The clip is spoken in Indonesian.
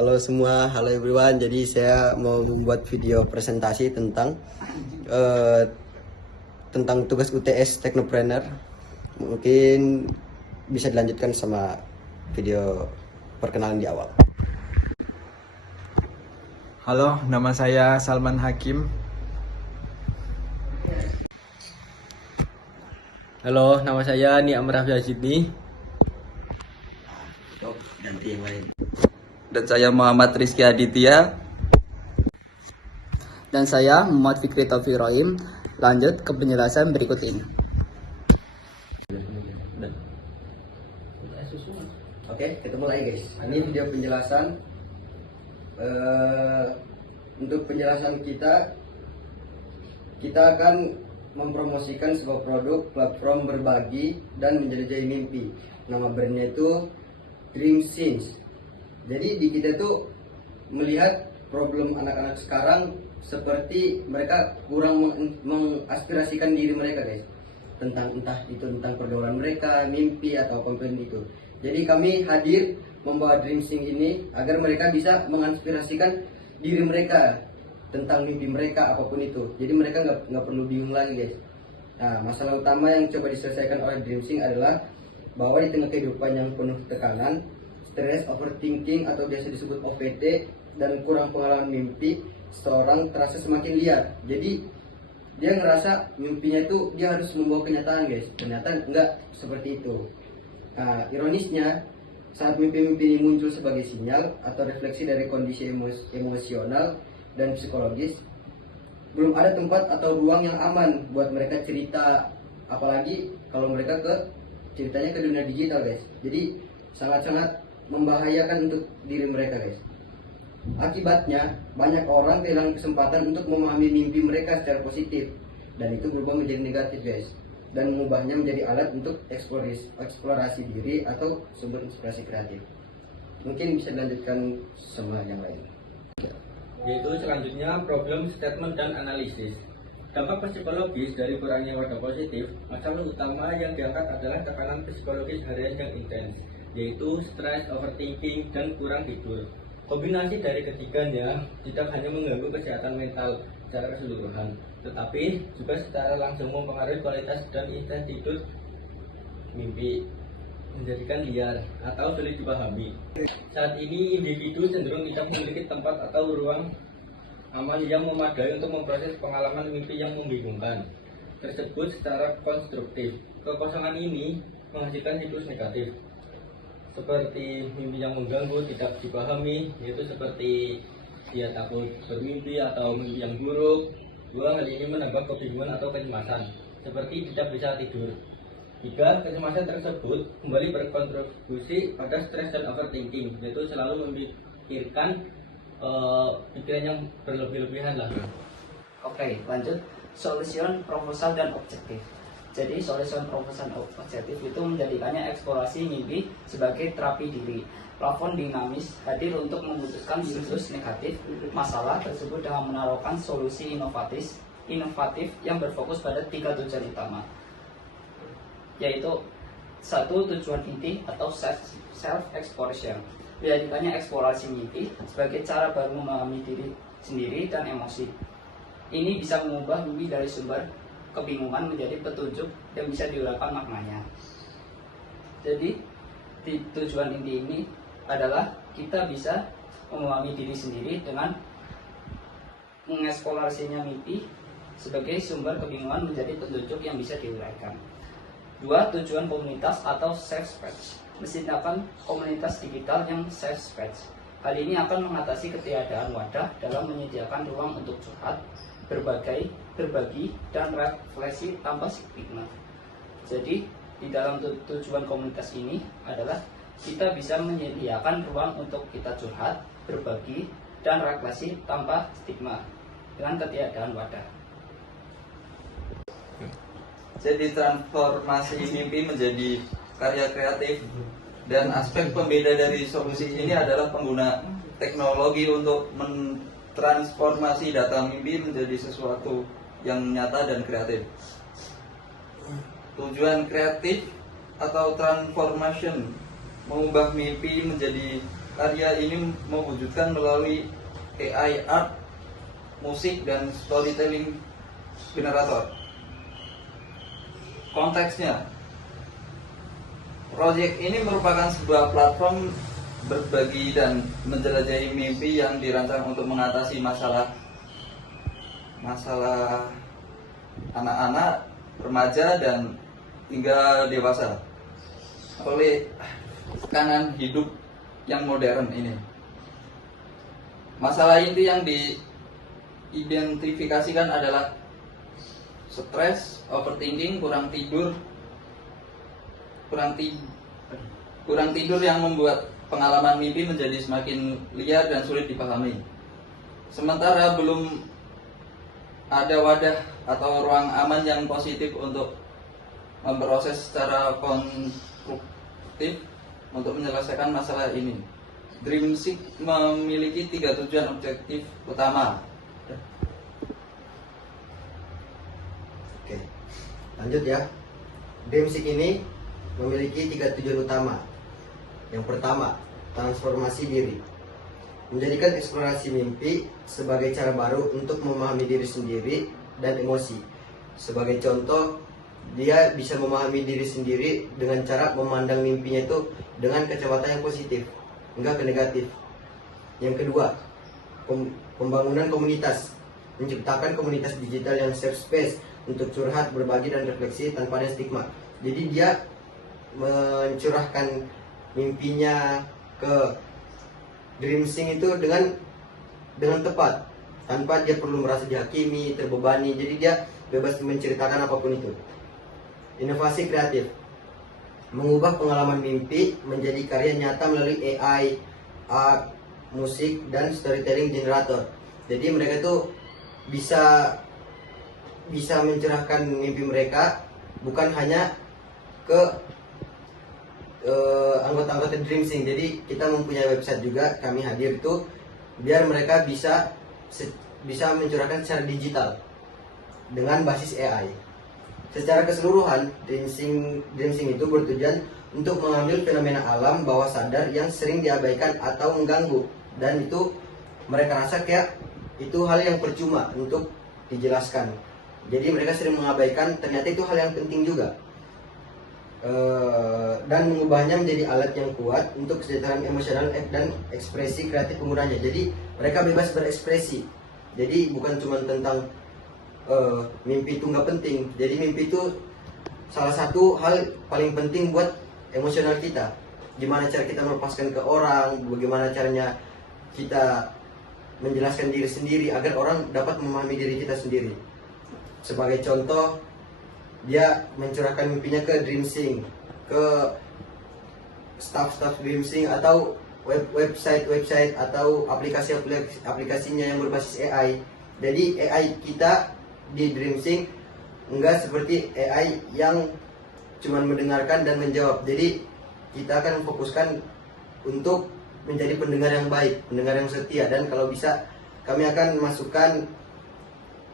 Halo semua, halo everyone. Jadi saya mau membuat video presentasi eh, tentang tugas UTS Technopreneur. Mungkin bisa dilanjutkan sama video perkenalan di awal. Halo, nama saya Salman Hakim. Halo, nama saya Niam Raffi Azidni. Ganti yang lain. Dan saya Muhammad Rizky Aditya. Dan saya Muhammad Fikri Taufiq Rohim. Lanjut ke penjelasan berikut ini. Oke, ketemu lagi guys. Ini video penjelasan. Untuk penjelasan kita akan mempromosikan sebuah produk platform berbagi dan menjelajahi mimpi. Nama brandnya itu Dream Scenes. Jadi di kita tuh melihat problem anak-anak sekarang seperti mereka kurang mengaspirasikan diri mereka guys, tentang tentang pergaulan mereka, mimpi atau apapun itu. Jadi kami hadir membawa Dream Sing ini agar mereka bisa menginspirasikan diri mereka tentang mimpi mereka apapun itu. Jadi mereka nggak perlu bingung lagi guys. Nah, masalah utama yang coba diselesaikan oleh Dream Sing adalah bahwa di tengah kehidupan yang penuh tekanan, stres, overthinking atau biasa disebut OVT, dan kurang pengalaman mimpi, seorang terasa semakin liar. Jadi dia ngerasa mimpinya itu dia harus membawa kenyataan guys. Ternyata enggak seperti itu. Nah, ironisnya saat mimpi-mimpi ini muncul sebagai sinyal atau refleksi dari kondisi emosional dan psikologis, belum ada tempat atau ruang yang aman buat mereka cerita, apalagi kalau mereka ceritanya ke dunia digital guys. Jadi sangat-sangat membahayakan untuk diri mereka guys. Akibatnya banyak orang kehilangan kesempatan untuk memahami mimpi mereka secara positif, dan itu berubah menjadi negatif guys, dan mengubahnya menjadi alat untuk eksplorasi diri atau sumber inspirasi kreatif. Mungkin bisa dilanjutkan sama yang lain. Yaitu selanjutnya problem statement dan analisis. Dampak psikologis dari kurangnya wadah positif, masalah utama yang diangkat adalah tekanan psikologis harian yang intens, yaitu stres, overthinking, dan kurang tidur. Kombinasi dari ketiganya tidak hanya mengganggu kesehatan mental secara keseluruhan, tetapi juga secara langsung mempengaruhi kualitas dan intensitas mimpi, menjadikan liar atau sulit dipahami. Saat ini individu cenderung tidak memiliki tempat atau ruang aman yang memadai untuk memproses pengalaman mimpi yang membingungkan tersebut secara konstruktif. Kekosongan ini menghasilkan siklus negatif, seperti mimpi yang mengganggu, tidak dipahami, yaitu seperti dia takut bermimpi atau mimpi yang buruk. Dua, hal ini menambah kebingungan atau kecemasan, seperti tidak bisa tidur. Tiga, kecemasan tersebut kembali berkontribusi pada stres dan overthinking, yaitu selalu memikirkan pikiran yang berlebih-lebihan lah. Oke, lanjut solution, proposal, dan objektif. Jadi solution, proposal, dan objektif itu menjadikannya eksplorasi mimpi sebagai terapi diri. Plafon dinamis hadir untuk memutuskan siklus negatif masalah tersebut dengan menaruhkan solusi inovatif yang berfokus pada 3 tujuan utama, yaitu 1. Tujuan inti atau self exploration, menjadikannya eksplorasi mimpi sebagai cara baru memahami diri sendiri dan emosi. Ini bisa mengubah mimpi dari sumber kebingungan menjadi petunjuk yang bisa diuraikan maknanya. Jadi tujuan inti ini adalah kita bisa memahami diri sendiri dengan mengeksplorasinya mimpi sebagai sumber kebingungan menjadi petunjuk yang bisa diuraikan. 2. Tujuan komunitas atau safe space, menciptakan komunitas digital yang safe space. Hal ini akan mengatasi ketiadaan wadah dalam menyediakan ruang untuk curhat, berbagi, dan refleksi tanpa stigma. Jadi di dalam tujuan komunitas ini adalah kita bisa menyediakan ruang untuk kita curhat, berbagi, dan refleksi tanpa stigma dengan ketiadaan wadah. Jadi transformasi mimpi menjadi karya kreatif, dan aspek pembeda dari solusi ini adalah pengguna teknologi untuk transformasi data mimpi menjadi sesuatu yang nyata dan kreatif. Tujuan kreatif atau transformation, mengubah mimpi menjadi karya ini mewujudkan melalui AI art, musik, dan storytelling generator. Konteksnya, proyek ini merupakan sebuah platform berbagi dan menjelajahi mimpi yang dirancang untuk mengatasi masalah anak-anak, remaja, dan hingga dewasa oleh tekanan hidup yang modern ini. Masalah inti yang diidentifikasikan adalah stres, overthinking, kurang tidur yang membuat pengalaman mimpi menjadi semakin liar dan sulit dipahami. Sementara belum ada wadah atau ruang aman yang positif untuk memproses secara konstruktif untuk menyelesaikan masalah ini. DreamSeek memiliki 3 tujuan objektif utama. Oke, lanjut ya. DreamSeek ini memiliki 3 tujuan utama. Yang pertama, transformasi diri. Menjadikan eksplorasi mimpi sebagai cara baru untuk memahami diri sendiri dan emosi. Sebagai contoh, dia bisa memahami diri sendiri dengan cara memandang mimpinya itu dengan kacamata yang positif, enggak ke negatif. Yang kedua, pembangunan komunitas. Menciptakan komunitas digital yang safe space untuk curhat, berbagi, dan refleksi tanpa ada stigma. Jadi dia mencurahkan mimpinya ke DreamSeek itu dengan tepat, tanpa dia perlu merasa dihakimi, terbebani. Jadi dia bebas menceritakan apapun itu. Inovasi kreatif, mengubah pengalaman mimpi menjadi karya nyata melalui AI, art, musik, dan storytelling generator. Jadi mereka tuh bisa mencurahkan mimpi mereka bukan hanya ke anggota-anggota DreamSeek. Jadi kita mempunyai website juga, kami hadir itu biar mereka bisa mencurahkan secara digital dengan basis AI. Secara keseluruhan, DreamSeek itu bertujuan untuk mengambil fenomena alam bawah sadar yang sering diabaikan atau mengganggu, dan itu mereka rasa kayak itu hal yang percuma untuk dijelaskan. Jadi mereka sering mengabaikan, ternyata itu hal yang penting juga. Dan mengubahnya menjadi alat yang kuat untuk kesejahteraan emosional dan ekspresi kreatif penggunanya. Jadi mereka bebas berekspresi. Jadi bukan cuma tentang mimpi itu nggak penting. Jadi mimpi itu salah satu hal paling penting buat emosional kita. Gimana cara kita melepaskan ke orang, bagaimana caranya kita menjelaskan diri sendiri agar orang dapat memahami diri kita sendiri. Sebagai contoh, dia mencurahkan mimpinya ke DreamSeek, ke staff DreamSeek, atau website atau aplikasinya yang berbasis AI. Jadi AI kita di DreamSeek enggak seperti AI yang cuman mendengarkan dan menjawab. Jadi kita akan memfokuskan untuk menjadi pendengar yang baik, pendengar yang setia, dan kalau bisa kami akan masukkan